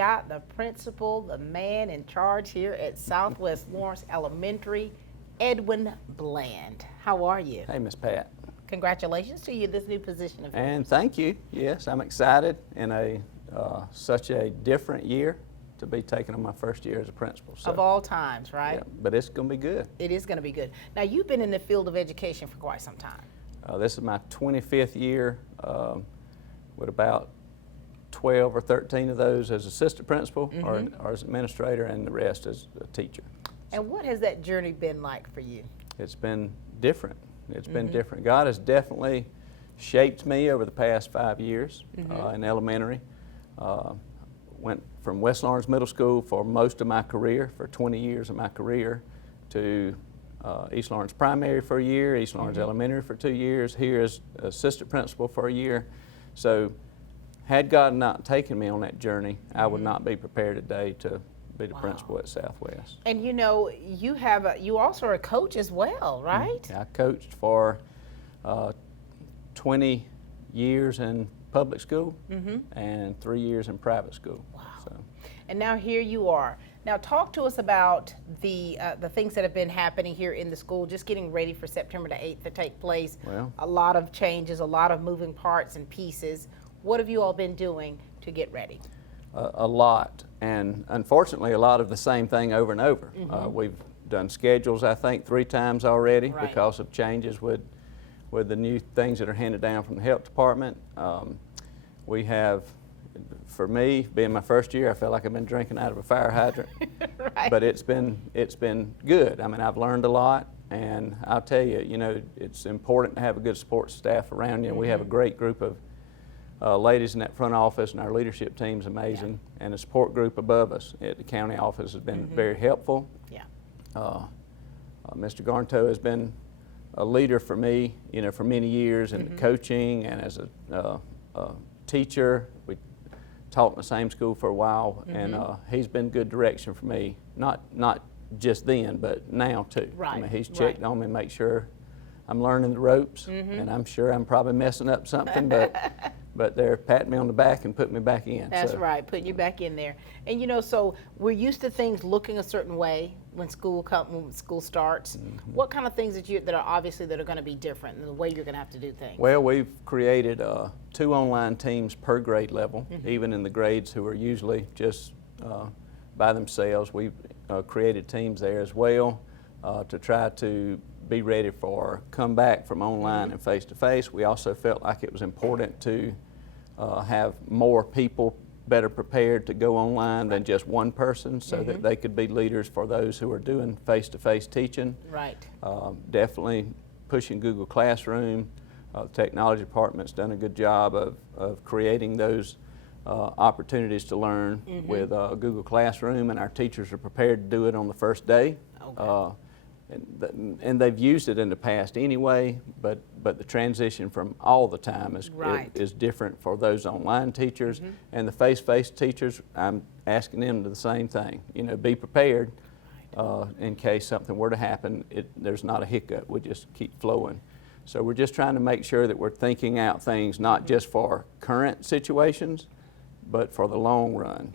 got the principal, the man in charge here at Southwest Lawrence Elementary, Edwin Bland. How are you? Hey, Miss Pat. Congratulations to you, this new position of yours. And thank you. Yes, I'm excited in such a different year to be taking on my first year as a principal. So, of all times, right? yeah, but it's going to be good. It is going to be good. Now, you've been in the field of education for quite some time. This is my 25th year with about 12 or 13 of those as assistant principal or as administrator, and the rest as a teacher. And what has that journey been like for you? It's been different. It's been different. God has definitely shaped me over the past 5 years in elementary. Went from West Lawrence Middle School for most of my career, for 20 years of my career, to East Lawrence Primary for a year, East Lawrence Elementary for 2 years, here as assistant principal for a year. So had God not taken me on that journey, I would not be prepared today to be the principal at Southwest. And you know, you also are a coach as well, right? I coached for 20 years in public school and 3 years in private school. Wow. So. And now here you are. Now talk to us about the things that have been happening here in the school, just getting ready for September the 8th to take place. Well, a lot of changes, a lot of moving parts and pieces. What have you all been doing to get ready? A lot, and unfortunately a lot of the same thing over and over. We've done schedules, I think, 3 times already because of changes with the new things that are handed down from the health department. We have, for me, being my first year, I feel like I've been drinking out of a fire hydrant. But it's been good. I mean, I've learned a lot, and I'll tell you, you know, it's important to have a good support staff around you. We have a great group of ladies in that front office, and our leadership team's amazing, and the support group above us at the county office has been very helpful. Yeah. Mr. Garnto has been a leader for me, you know, for many years in the coaching and as a teacher. We taught in the same school for a while, and he's been good direction for me, not just then, but now too. Right. I mean, he's checked on me, make sure I'm learning the ropes, and I'm sure I'm probably messing up something, but they're patting me on the back and putting me back in. That's right, putting you back in there. And you know, so we're used to things looking a certain way when school starts. What kind of things that are obviously that are going to be different in the way you're going to have to do things? Well, we've created 2 online teams per grade level, even in the grades who are usually just by themselves. We've created teams there as well to try to be ready for comeback from online and face-to-face. We also felt like it was important to have more people better prepared to go online than just one person, so that they could be leaders for those who are doing face-to-face teaching. Right. Definitely pushing Google Classroom. The technology department's done a good job of creating those opportunities to learn with Google Classroom, and our teachers are prepared to do it on the first day. Okay. And they've used it in the past anyway, but the transition from all the time is different for those online teachers. And the face-to-face teachers, I'm asking them to do the same thing. You know, be prepared in case something were to happen. There's not a hiccup. We just keep flowing. So we're just trying to make sure that we're thinking out things not just for current situations, but for the long run.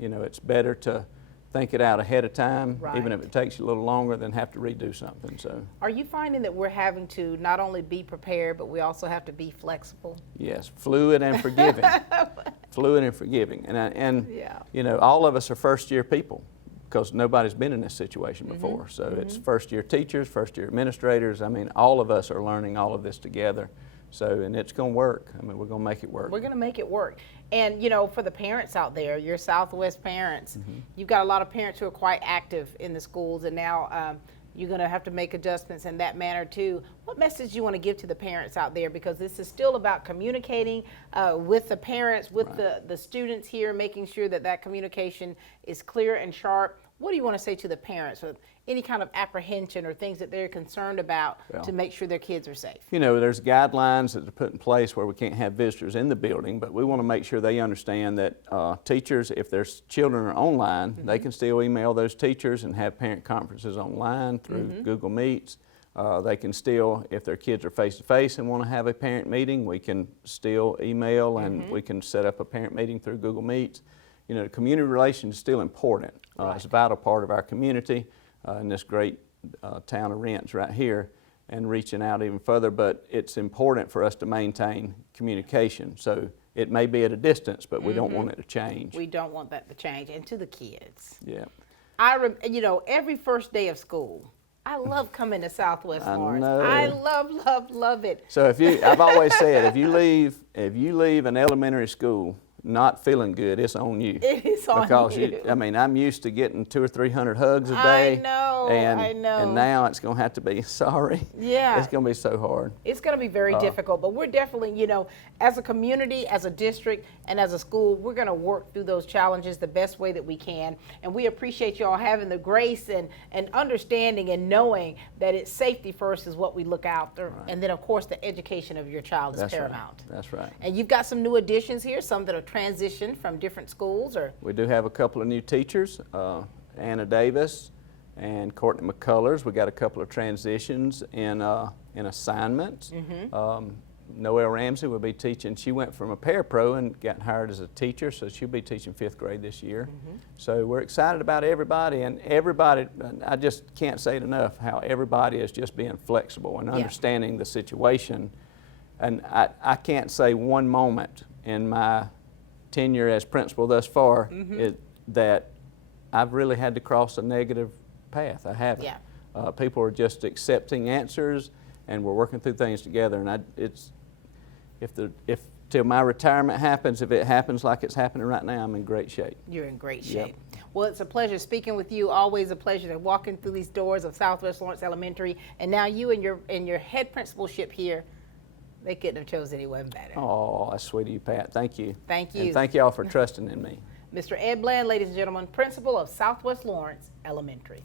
You know, it's better to think it out ahead of time, even if it takes you a little longer than have to redo something. So, are you finding that we're having to not only be prepared, but we also have to be flexible? Yes, fluid and forgiving. Fluid and forgiving. And you know, all of us are first-year people because nobody's been in this situation before. So it's first-year teachers, first-year administrators. I mean, all of us are learning all of this together. So, and it's going to work. I mean, we're going to make it work. We're going to make it work. And, you know, for the parents out there, your Southwest parents, you've got a lot of parents who are quite active in the schools, and now you're going to have to make adjustments in that manner too. What message do you want to give to the parents out there? Because this is still about communicating with the parents, with the students here, making sure that that communication is clear and sharp. What do you want to say to the parents with any kind of apprehension or things that they're concerned about to make sure their kids are safe? You know, there's guidelines that are put in place where we can't have visitors in the building, but we want to make sure they understand that teachers, if their children are online, they can still email those teachers and have parent conferences online through Google Meets. They can still, if their kids are face-to-face and want to have a parent meeting, we can still email and we can set up a parent meeting through Google Meets. you know, community relations is still important. It's a vital part of our community in this great town of Rents right here, and reaching out even further, but it's important for us to maintain communication. So it may be at a distance, but we don't want it to change. We don't want that to change. And to the kids. Yeah. You know, every first day of school, I love coming to Southwest Lawrence. know. I love it. So I've always said, if you leave an elementary school not feeling good, it's on you. It is on you. I mean, I'm used to getting 200 or 300 hugs a day. I know. And now it's going to have to be, sorry. Yeah. It's going to be so hard. It's going to be very difficult, but we're definitely, you know, as a community, as a district, and as a school, we're going to work through those challenges the best way that we can. And we appreciate you all having the grace and understanding and knowing that it's safety first is what we look after. Right. And then, of course, the education of your child is paramount. Right. That's right. And you've got some new additions here, some that are transitioned from different schools. We do have a couple of new teachers, Anna Davis and Courtney McCullers. We got a couple of transitions in assignments. Noelle Ramsey will be teaching. She went from a parapro and got hired as a teacher, so she'll be teaching 5th grade this year. So we're excited about everybody, and I just can't say it enough, how everybody is just being flexible and understanding the situation. And I can't say one moment in my tenure as principal thus far that I've really had to cross a negative path. I haven't. Yeah. People are just accepting answers, and we're working through things together. And if till my retirement happens, if it happens like it's happening right now, I'm in great shape. You're in great shape. Well, it's a pleasure speaking with you. Always a pleasure to walking through these doors of Southwest Lawrence Elementary, and now you and your head principalship here. They couldn't have chosen anyone better. Oh, that's sweet of you, Pat. Thank you. Thank you. And thank you all for trusting in me. Mr. Ed Bland, ladies and gentlemen, principal of Southwest Lawrence Elementary.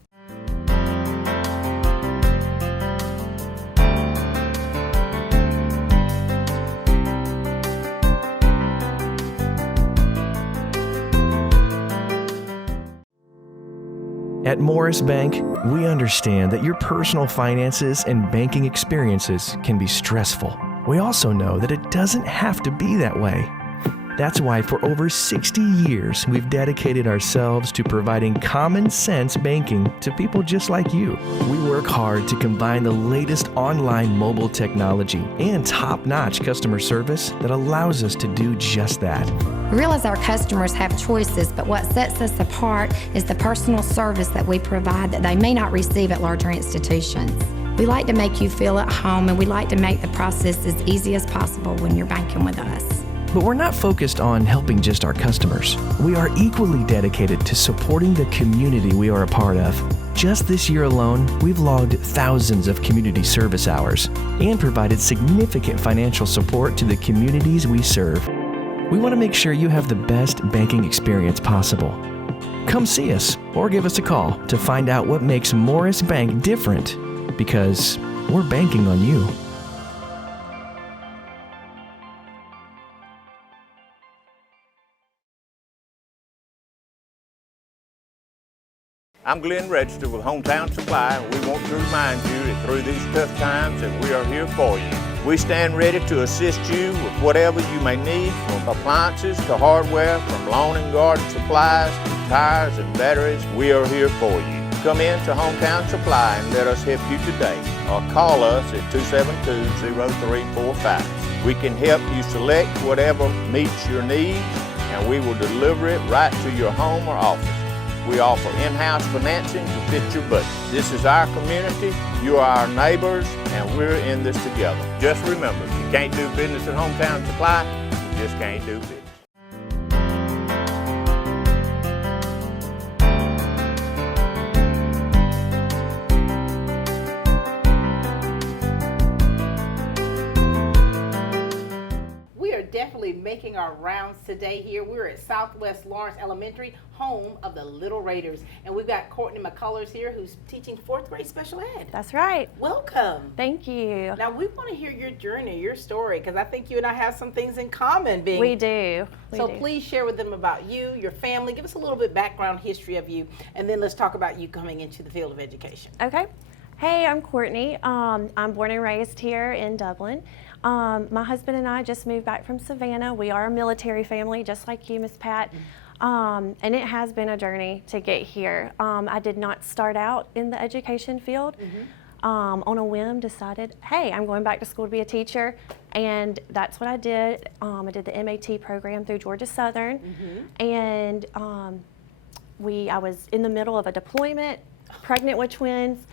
At Morris Bank, we understand that your personal finances and banking experiences can be stressful. We also know that it doesn't have to be that way. That's why for over 60 years, we've dedicated ourselves to providing common sense banking to people just like you. We work hard to combine the latest online mobile technology and top-notch customer service that allows us to do just that. We realize our customers have choices, but what sets us apart is the personal service that we provide that they may not receive at larger institutions. We like to make you feel at home, and we like to make the process as easy as possible when you're banking with us. But we're not focused on helping just our customers. We are equally dedicated to supporting the community we are a part of. Just this year alone, we've logged thousands of community service hours and provided significant financial support to the communities we serve. We want to make sure you have the best banking experience possible. Come see us or give us a call to find out what makes Morris Bank different, because we're banking on you. I'm Glenn Register with Hometown Supply, and we want to remind you that through these tough times that we are here for you. We stand ready to assist you with whatever you may need, from appliances to hardware, from lawn and garden supplies to tires and batteries. We are here for you. Come in to Hometown Supply and let us help you today, or call us at 272-0345. We can help you select whatever meets your needs, and we will deliver it right to your home or office. We offer in-house financing to fit your budget. This is our community, you are our neighbors, and we're in this together. Just remember, you can't do business at Hometown Supply, you just can't do business. Definitely making our rounds today here. We're at Southwest Lawrence Elementary, home of the Little Raiders. And we've got Courtney McCullers here, who's teaching 4th grade special ed. That's right. Welcome. Thank you. Now, we want to hear your journey, your story, because I think you and I have some things in common. We do. Please share with them about you, your family. Give us a little bit background history of you, and then let's talk about you coming into the field of education. Okay. Hey, I'm Courtney. I'm born and raised here in Dublin. My husband and I just moved back from Savannah. We are a military family, just like you, Miss Pat. And it has been a journey to get here. I did not start out in the education field. On a whim, decided, hey, I'm going back to school to be a teacher, and that's what I did. I did the MAT program through Georgia Southern, and I was in the middle of a deployment, pregnant with twins,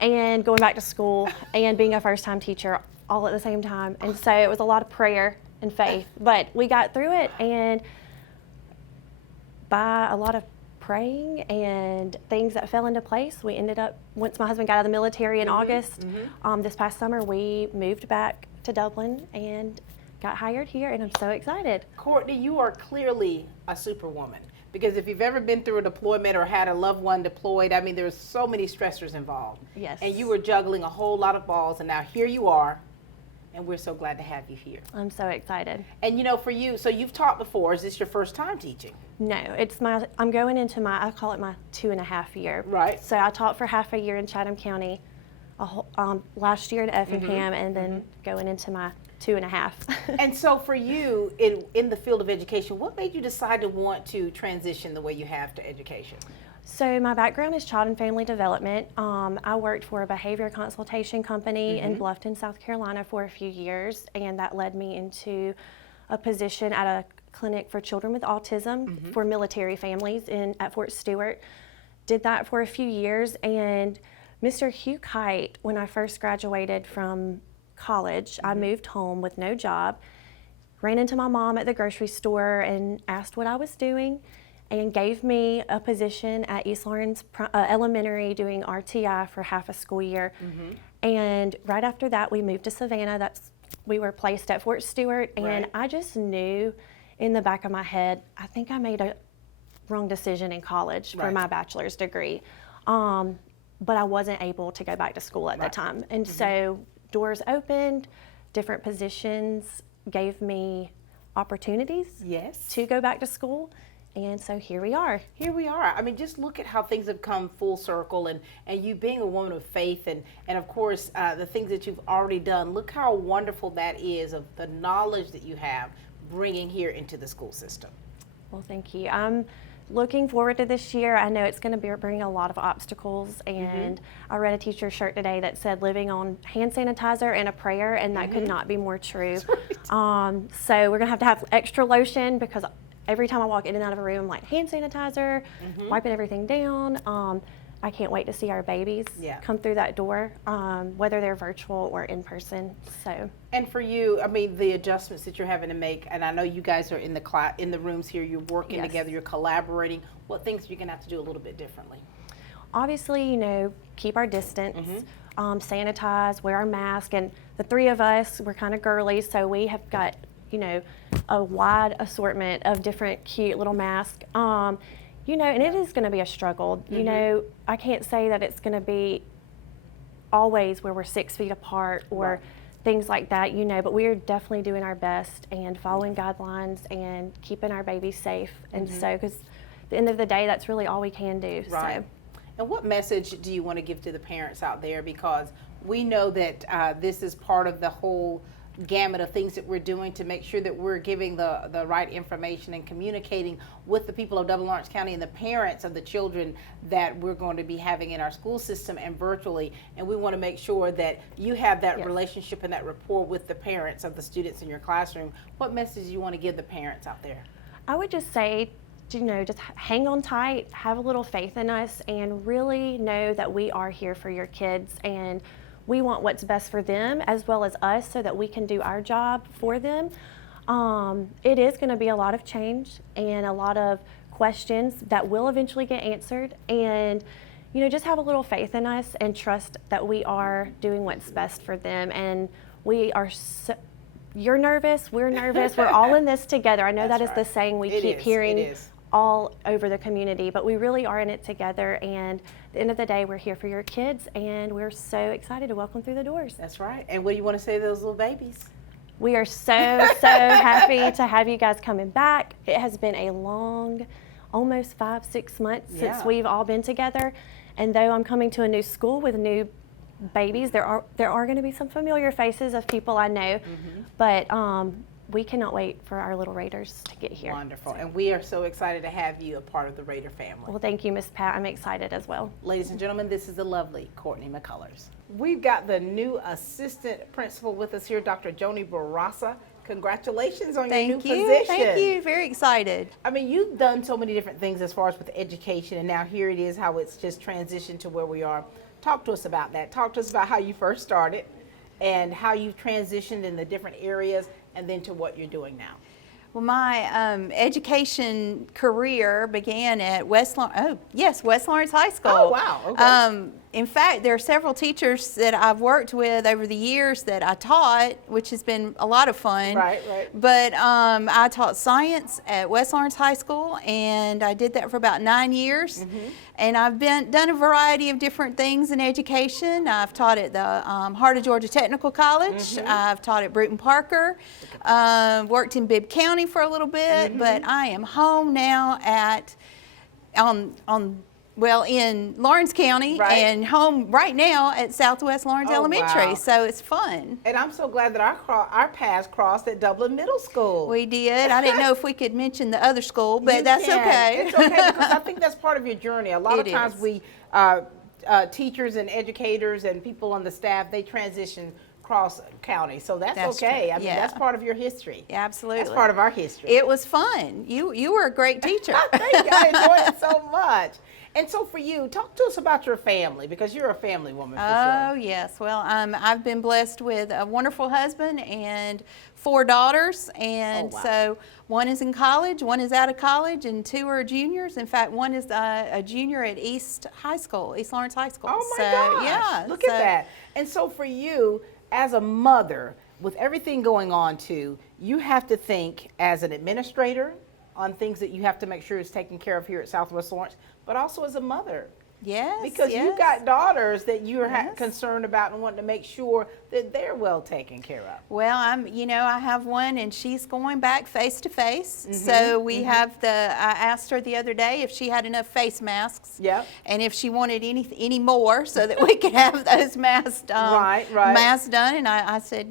and going back to school, and being a first-time teacher all at the same time. And so it was a lot of prayer and faith, but we got through it, and by a lot of praying and things that fell into place, we ended up, once my husband got out of the military in August, this past summer, we moved back to Dublin and got hired here, and I'm so excited. Courtney, you are clearly a superwoman, because if you've ever been through a deployment or had a loved one deployed, I mean, there's so many stressors involved. Yes. And you were juggling a whole lot of balls, and now here you are, and we're so glad to have you here. I'm so excited. And you know, for you, so you've taught before. Is this your first time teaching? No, I'm going into I call it my 2.5 year. Right. So I taught for half a year in Chatham County, last year in Effingham, and then going into my 2.5. And so for you, in the field of education, what made you decide to want to transition the way you have to education? So my background is child and family development. I worked for a behavior consultation company in Bluffton, South Carolina for a few years, and that led me into a position at a clinic for children with autism for military families at Fort Stewart. Did that for a few years, and Mr. Hugh Kite, when I first graduated from college, I moved home with no job, ran into my mom at the grocery store and asked what I was doing, and gave me a position at East Lawrence Elementary doing RTI for half a school year. And right after that, we moved to Savannah. We were placed at Fort Stewart, and I just knew in the back of my head, I think I made a wrong decision in college for my bachelor's degree. But I wasn't able to go back to school at the time. And so doors opened, different positions gave me opportunities to go back to school. And so here we are. Here we are. I mean, just look at how things have come full circle, and you being a woman of faith, and of course, the things that you've already done. Look how wonderful that is, of the knowledge that you have bringing here into the school system. Well, thank you. I'm looking forward to this year. I know it's going to bring a lot of obstacles, and I read a teacher's shirt today that said living on hand sanitizer and a prayer, and that could not be more true. So we're going to have extra lotion, because every time I walk in and out of a room, I'm like, hand sanitizer, wiping everything down. I can't wait to see our babies come through that door, whether they're virtual or in person. So. And for you, I mean, the adjustments that you're having to make, and I know you guys are in the rooms here, you're working together, you're collaborating. What things are you gonna have to do a little bit differently? Obviously, keep our distance, sanitize, wear our mask, and the three of us, we're kind of girly, so we have got, a wide assortment of different cute little masks. And it is going to be a struggle. I can't say that it's going to be always where we're 6 feet apart or things like that, but we are definitely doing our best and following guidelines and keeping our babies safe. And so, because at the end of the day, that's really all we can do. Right. So. And what message do you want to give to the parents out there? Because we know that this is part of the whole gamut of things that we're doing to make sure that we're giving the right information and communicating with the people of Dublin Lawrence County and the parents of the children that we're going to be having in our school system and virtually. And we want to make sure that you have that relationship and that rapport with the parents of the students in your classroom. What message do you want to give the parents out there? I would just say, just hang on tight, have a little faith in us, and really know that we are here for your kids, and we want what's best for them as well as us, so that we can do our job for them. It is going to be a lot of change and a lot of questions that will eventually get answered, and just have a little faith in us and trust that we are doing what's best for them. And we are you're nervous, we're nervous, we're all in this together. I know that is the saying we keep hearing all over the community, but we really are in it together, and at the end of the day, we're here for your kids, and we're so excited to welcome through the doors. That's right. And what do you want to say to those little babies? We are so happy to have you guys coming back. It has been a long, almost 5-6 months since we've all been together, and though I'm coming to a new school with new babies, there are going to be some familiar faces of people I know, but we cannot wait for our little Raiders to get here. Wonderful. And we are so excited to have you a part of the Raider family. Well, thank you, Miss Pat. I'm excited as well. Ladies and gentlemen, this is the lovely Courtney McCullers. We've got the new assistant principal with us here, Dr. Joni Barasa. Congratulations on your new position. Thank you. Very excited. I mean, you've done so many different things as far as with education, and now here it is, how it's just transitioned to where we are. Talk to us about that. Talk to us about how you first started and how you've transitioned in the different areas and then to what you're doing now. Well, my education career began at West Lawrence High School. Oh, wow. Okay. In fact, there are several teachers that I've worked with over the years that I taught, which has been a lot of fun. Right. But I taught science at West Lawrence High School, and I did that for about 9 years. And I've done a variety of different things in education. I've taught at the Heart of Georgia Technical College. I've taught at Bruton Parker. Worked in Bibb County for a little bit, but I am home now in Lawrence County, and home right now at Southwest Lawrence Elementary. Wow. So it's fun. And I'm so glad that our paths crossed at Dublin Middle School. We did. I didn't know if we could mention the other school, but that's okay. It's okay, because I think that's part of your journey. A lot of times we, teachers and educators and people on the staff, they transition cross county, so that's okay. True. I mean, that's part of your history. Absolutely. That's part of our history. It was fun. You were a great teacher. Thank you. I enjoyed it so much. And so for you, talk to us about your family, because you're a family woman for sure. Oh, yes. Well, I've been blessed with a wonderful husband and 4 daughters. And so one is in college, one is out of college, and 2 are juniors. In fact, one is a junior at East Lawrence High School. Oh, my gosh. Yeah. Look at that. And so for you, as a mother, with everything going on too, you have to think as an administrator on things that you have to make sure is taken care of here at Southwest Lawrence, but also as a mother. Yes. Because yes. you've got daughters that you're concerned about and wanting to make sure that they're well taken care of. Well, I have one, and she's going back face to face. So we have I asked her the other day if she had enough face masks. Yep. And if she wanted any more, so that we could have those masks masks done. And I said,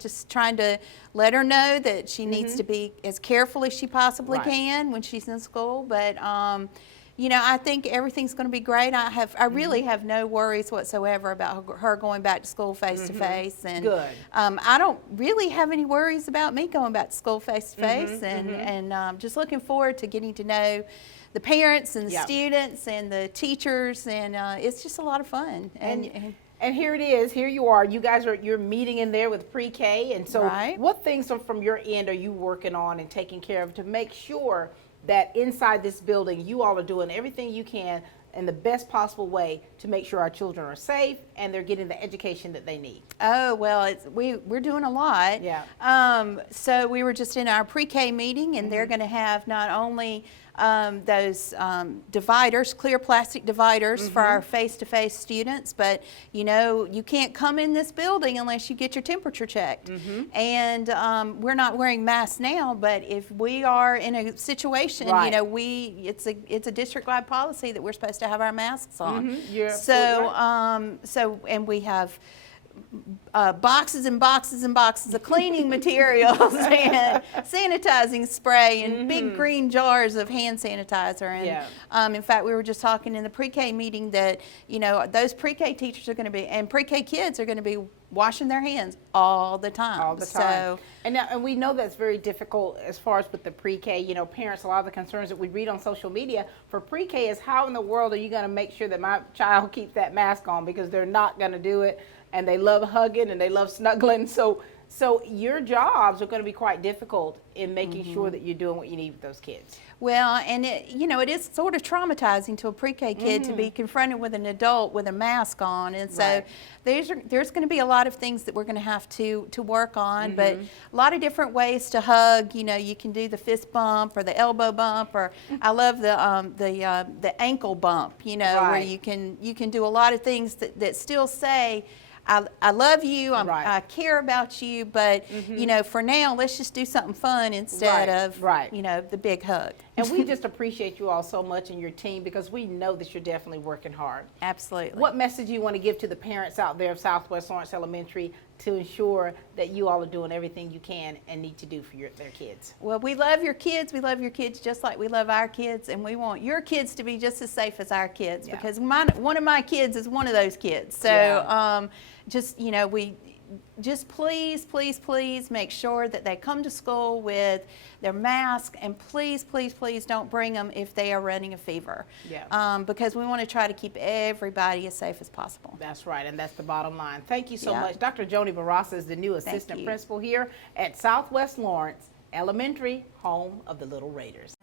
just trying to let her know that she needs to be as careful as she possibly can when she's in school. But I think everything's going to be great. I really have no worries whatsoever about her going back to school face to face. And good. I don't really have any worries about me going back to school face to face. And just looking forward to getting to know the parents and the students and the teachers, and it's just a lot of fun. And here it is. Here you are. You guys you're meeting in there with pre-K. And so what things from your end are you working on and taking care of to make sure that inside this building you all are doing everything you can in the best possible way to make sure our children are safe and they're getting the education that they need? Oh, well, we're doing a lot. Yeah. So we were just in our pre-K meeting, and they're going to have not only those dividers, clear plastic dividers for our face-to-face students, but you can't come in this building unless you get your temperature checked. And we're not wearing masks now, but if we are in a situation, it's a district-wide policy that we're supposed to have our masks on. And we have boxes and boxes and boxes of cleaning materials and sanitizing spray and big green jars of hand sanitizer. And in fact, we were just talking in the pre-K meeting that those pre-K teachers are going to be, and pre-K kids are going to be washing their hands all the time. All the time. And we know that's very difficult as far as with the pre-K. Parents, a lot of the concerns that we read on social media for pre-K is how in the world are you going to make sure that my child keeps that mask on, because they're not going to do it. And they love hugging and they love snuggling. So your jobs are going to be quite difficult in making sure that you're doing what you need with those kids. Well, and it is sort of traumatizing to a pre-K kid to be confronted with an adult with a mask on. And so there's going to be a lot of things that we're going to have to work on, but a lot of different ways to hug. You can do the fist bump or the elbow bump, or I love the ankle bump, where you can do a lot of things that still say, I love you, I care about you, but for now, let's just do something fun instead of the big hug. And we just appreciate you all so much and your team, because we know that you're definitely working hard. Absolutely. What message do you want to give to the parents out there of Southwest Lawrence Elementary to ensure that you all are doing everything you can and need to do for their kids? Well, we love your kids. We love your kids just like we love our kids, and we want your kids to be just as safe as our kids, Yeah. because one of my kids is one of those kids. So Yeah. just please, please, please make sure that they come to school with their mask, and please, please, please don't bring them if they are running a fever. Yeah. Because we want to try to keep everybody as safe as possible. That's right, and that's the bottom line. Thank you so Yeah. much. Dr. Joni Barraza is the new assistant you. principal here at Southwest Lawrence Elementary, home of the Little Raiders.